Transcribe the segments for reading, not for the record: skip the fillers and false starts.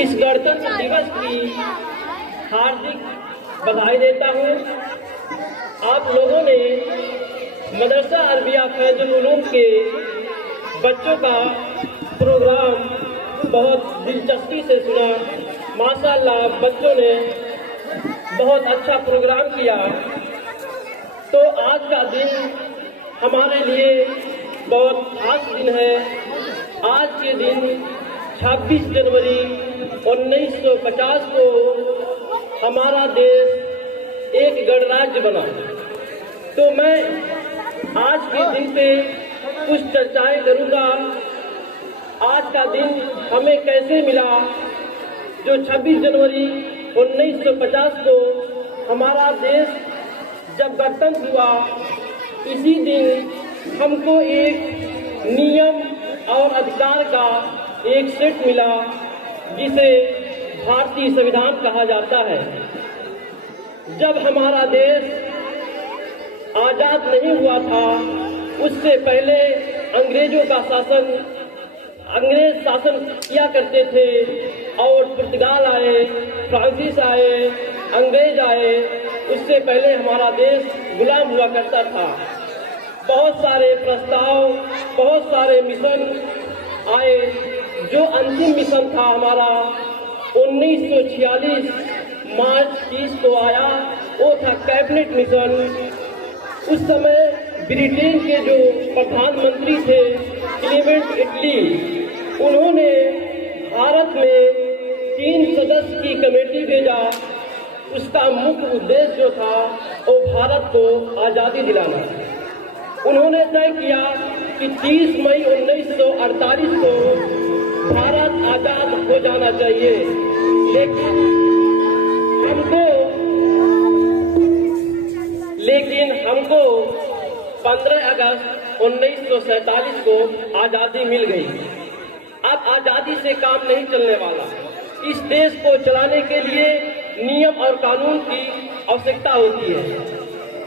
इस गणतंत्र दिवस की हार्दिक बधाई देता हूँ। आप लोगों ने मदरसा अरबिया फैजुल उलूम के बच्चों का प्रोग्राम बहुत दिलचस्पी से सुना। माशाअल्लाह बच्चों ने बहुत अच्छा प्रोग्राम किया। तो आज का दिन हमारे लिए बहुत खास दिन है। आज के दिन 26 जनवरी 1950 को हमारा देश एक गणराज्य बना। तो मैं आज के दिन पे कुछ चर्चाएं करूंगा। आज का दिन हमें कैसे मिला, जो 26 जनवरी 1950 को हमारा देश जब गणतंत्र हुआ, इसी दिन हमको एक नियम और अधिकार का एक सेट मिला जिसे भारतीय संविधान कहा जाता है। जब हमारा देश आजाद नहीं हुआ था, उससे पहले अंग्रेज शासन किया करते थे और पुर्तगाल आए, फ्रांसीस आए, अंग्रेज आए। उससे पहले हमारा देश गुलाम हुआ करता था। बहुत सारे प्रस्ताव, बहुत सारे मिशन आए। जो अंतिम मिशन था हमारा 1946 मार्च 30 को आया, वो था कैबिनेट मिशन। उस समय ब्रिटेन के जो प्रधानमंत्री थे क्लेमेंट एटली, उन्होंने भारत में 3 सदस्य की कमेटी भेजा। उसका मुख्य उद्देश्य जो था वो भारत को आज़ादी दिलाना। उन्होंने तय किया कि 30 मई 1948 को भारत आजाद हो जाना चाहिए, लेकिन हमको 15 अगस्त 1947 को आजादी मिल गई। अब आजादी से काम नहीं चलने वाला। इस देश को चलाने के लिए नियम और कानून की आवश्यकता होती है।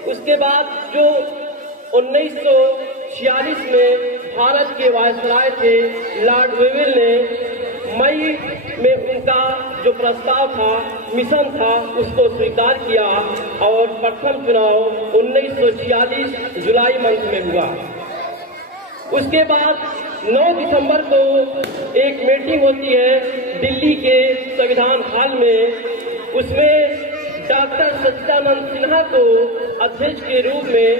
उसके बाद जो 1946 में भारत के वायसराय थे लॉर्ड वेवेल ने मई में उनका जो प्रस्ताव था, मिशन था, उसको स्वीकार किया और प्रथम चुनाव 1946 जुलाई मंथ में हुआ। उसके बाद 9 दिसंबर को एक मीटिंग होती है दिल्ली के संविधान हॉल में। उसमें डॉक्टर सच्चिदानंद सिन्हा को अध्यक्ष के रूप में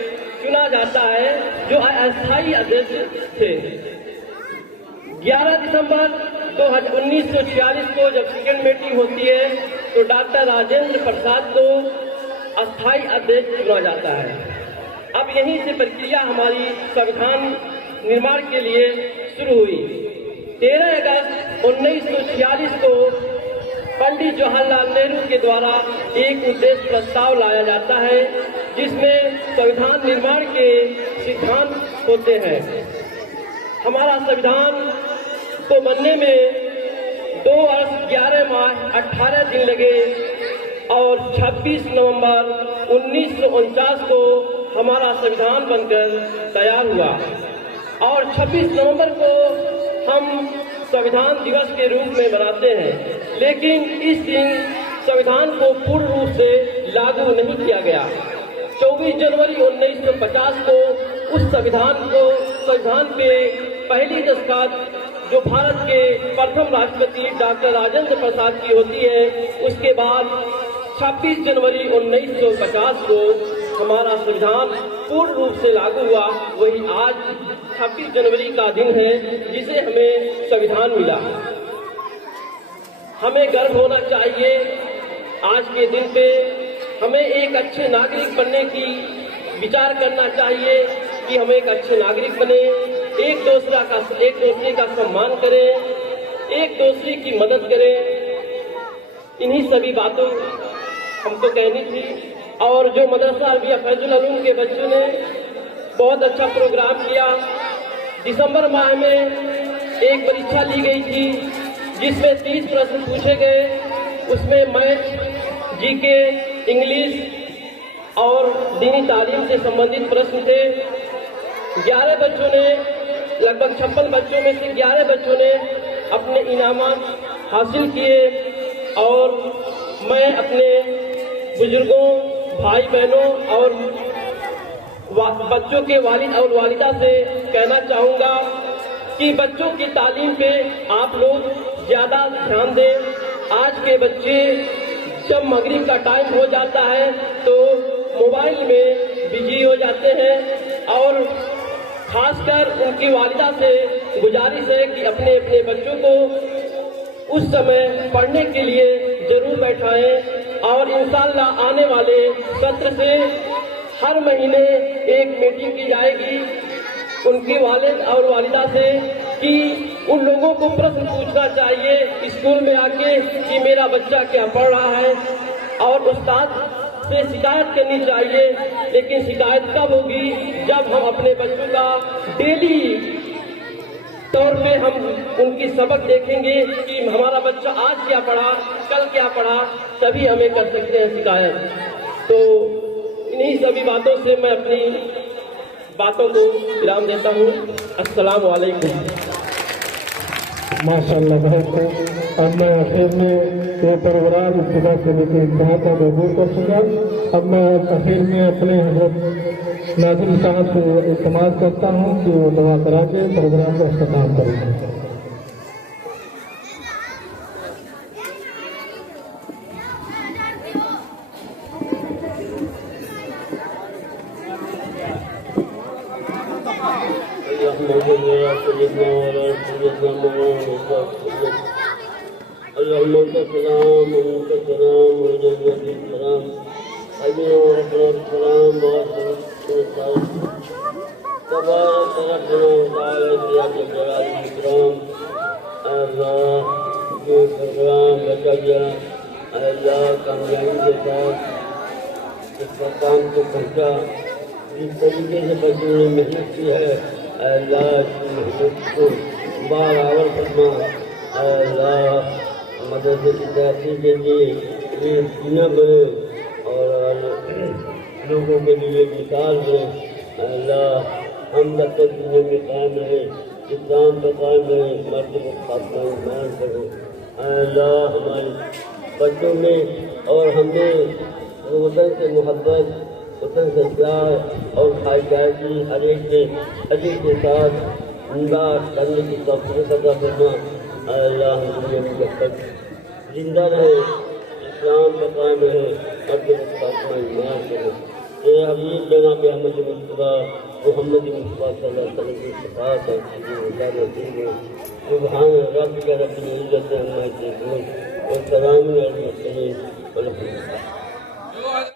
चुना जाता है, जो अस्थायी अध्यक्ष थे। 11 दिसंबर 1946 को जब सेकेंड मीटिंग होती है तो डॉक्टर राजेंद्र प्रसाद को अस्थायी अध्यक्ष चुना जाता है। अब यहीं से प्रक्रिया हमारी संविधान निर्माण के लिए शुरू हुई। 13 अगस्त 1946 को पंडित जवाहरलाल नेहरू के द्वारा एक उद्देश्य प्रस्ताव लाया जाता है, जिसमें संविधान निर्माण के सिद्धांत होते हैं। हमारा संविधान को बनने में 2 वर्ष 11 माह 18 दिन लगे और 26 नवंबर 1949 को हमारा संविधान बनकर तैयार हुआ और 26 नवंबर को हम संविधान दिवस के रूप में मनाते हैं। लेकिन इस दिन संविधान को पूर्ण रूप से लागू नहीं किया गया। 24 जनवरी 1950 को उस संविधान के पहली दस्तखत जो भारत के प्रथम राष्ट्रपति डॉक्टर राजेंद्र प्रसाद की होती है, उसके बाद 26 जनवरी 1950 को हमारा संविधान पूर्ण रूप से लागू हुआ। वही आज 26 जनवरी का दिन है जिसे हमें संविधान मिला। हमें गर्व होना चाहिए आज के दिन पे। हमें एक अच्छे नागरिक बनने की विचार करना चाहिए कि हम एक अच्छे नागरिक बने, एक दूसरे का सम्मान करें, एक दूसरे की मदद करें। इन्हीं सभी बातों हमको कहनी थी। और जो मदरसा अरबिया फैजुल उलूम के बच्चों ने बहुत अच्छा प्रोग्राम किया। दिसंबर माह में एक परीक्षा ली गई थी जिसमें 30 प्रश्न पूछे गए। उसमें मैथ, जीके, इंग्लिश और दीनी तालीम से संबंधित प्रश्न थे। 11 बच्चों ने, लगभग 56 बच्चों में से 11 बच्चों ने अपने इनामात हासिल किए और मैं अपने बुजुर्गों, भाई बहनों और बच्चों के वालिद और वालिदा से कहना चाहूँगा कि बच्चों की तालीम पे आप लोग ज़्यादा ध्यान दें। आज के बच्चे जब मगरिब का टाइम हो जाता है तो मोबाइल में बिजी हो जाते हैं और खासकर उनकी वालिदा से गुजारिश है कि अपने अपने बच्चों को उस समय पढ़ने के लिए जरूर बैठाएं और इंशाअल्लाह आने वाले सत्र से हर महीने एक मीटिंग की जाएगी उनकी वालिद और वालिदा से कि उन लोगों को प्रश्न पूछना चाहिए स्कूल में आके कि मेरा बच्चा क्या पढ़ रहा है और उस्ताद से शिकायत करनी चाहिए। लेकिन शिकायत कब होगी जब हम अपने बच्चों का डेली तौर पे हम उनकी सबक देखेंगे कि हमारा बच्चा आज क्या पढ़ा, कल क्या पढ़ा, तभी हमें कर सकते हैं शिकायत। तो इन्हीं सभी बातों से मैं अपनी बातों को विराम देता हूँ। अस्सलाम वालेकुम। माशाअल्लाह बहुत खूब। अब मैं आखिर में ये प्रोग्राम इब्तिदा से लेकर इंतहा तक कबूल कर चुका। अब मैं आखिर में अपने हज़रत नाज़िम साहब से इल्तिमास करता हूँ कि वो दुआ करा के प्रोग्राम का इख्तिताम करेंगे। जिस तरीके से बच्चों ने मेहनत की है अल्लाह की मेहनत को बराबर फरमा। अल्लाह मदरसे की तरक्की के लिए ये सीना बने और लोगों के लिए मिसाल बने। अल्लाह हम जब तक दुनिया में कायम रहे, इस्लाम पर कायम रहे, मर्द को खात्मा ईमान करो। अल्लाह हमारे बच्चों में और हमें वतन से मोहब्बत, वतन से प्यार और भाईचारे हर एक के साथ जिंदा करने की तौफीक अता फरमा। अल्लाह हम दुनिया में जब तक जिंदा रहे, इस्लाम पर कायम रहे, मर्द को खात्मा ईमान करो। हबीब जनाब अहमद मुस्तफा मोहम्मद मुस्तफा सल्लल्लाहु अलैहि वसल्लम की शफाअत और सुभान रब्बिका रब्बिल इज्जति अम्मा यसिफून व सलामुन अलल मुरसलीन।